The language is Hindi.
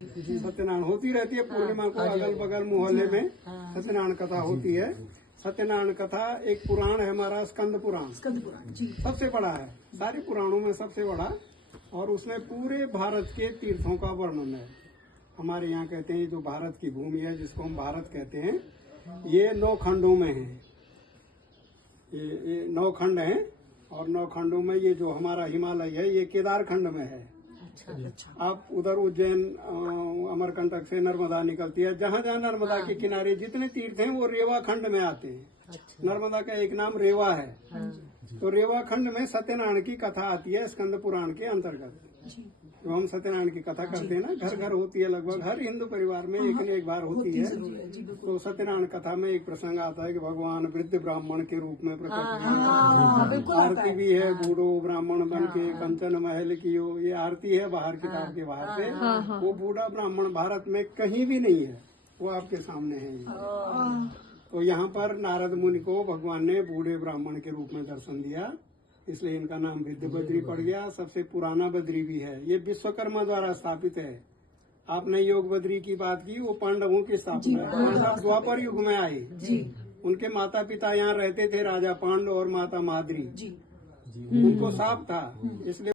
सत्यनारायण होती रहती है पूर्णिमा को, अगल बगल मोहल्ले में सत्यनारायण कथा होती है। सत्यनारायण कथा एक पुराण है हमारा, स्कंद पुराण जी, सबसे बड़ा है सारे पुराणों में सबसे बड़ा, और उसमें पूरे भारत के तीर्थों का वर्णन है। हमारे यहाँ कहते हैं जो भारत की भूमि है, जिसको हम भारत कहते हैं, ये 9 खंडों में है। ये 9 खंड हैं, और 9 खंडों में ये जो हमारा हिमालय है ये केदार खंड में है। अच्छा। आप उधर उज्जैन अमरकंटक से नर्मदा निकलती है, जहाँ जहाँ नर्मदा के किनारे जितने तीर्थ हैं वो रेवा खंड में आते हैं। अच्छा। नर्मदा का एक नाम रेवा है। तो रेवा खंड में सत्यनारायण की कथा आती है स्कंद पुराण के अंतर्गत। तो हम सत्यनारायण की कथा करते हैं ना, घर घर होती है, लगभग हर हिंदू परिवार में एक न एक बार होती है। तो सत्यनारायण कथा में एक प्रसंग आता है कि भगवान वृद्ध ब्राह्मण के रूप में प्रकट, आरती भी है, बूढ़ो ब्राह्मण बन के कंचन महल की हो, ये आरती है बाहर किताब के बाहर से। वो बूढ़ा ब्राह्मण भारत में कहीं भी नहीं है, वो आपके सामने है। तो यहाँ पर नारद मुनि को भगवान ने बूढ़े ब्राह्मण के रूप में दर्शन दिया, इसलिए इनका नाम वृद्ध बद्री पड़ गया। सबसे पुराना बद्री भी है, ये विश्वकर्मा द्वारा स्थापित है। आपने योग बद्री की बात की, वो पांडवों की स्थापना है। पांडव द्वापर युग में आए, उनके माता पिता यहाँ रहते थे, राजा पांडव और माता माद्री। उनको शाप था, इसलिए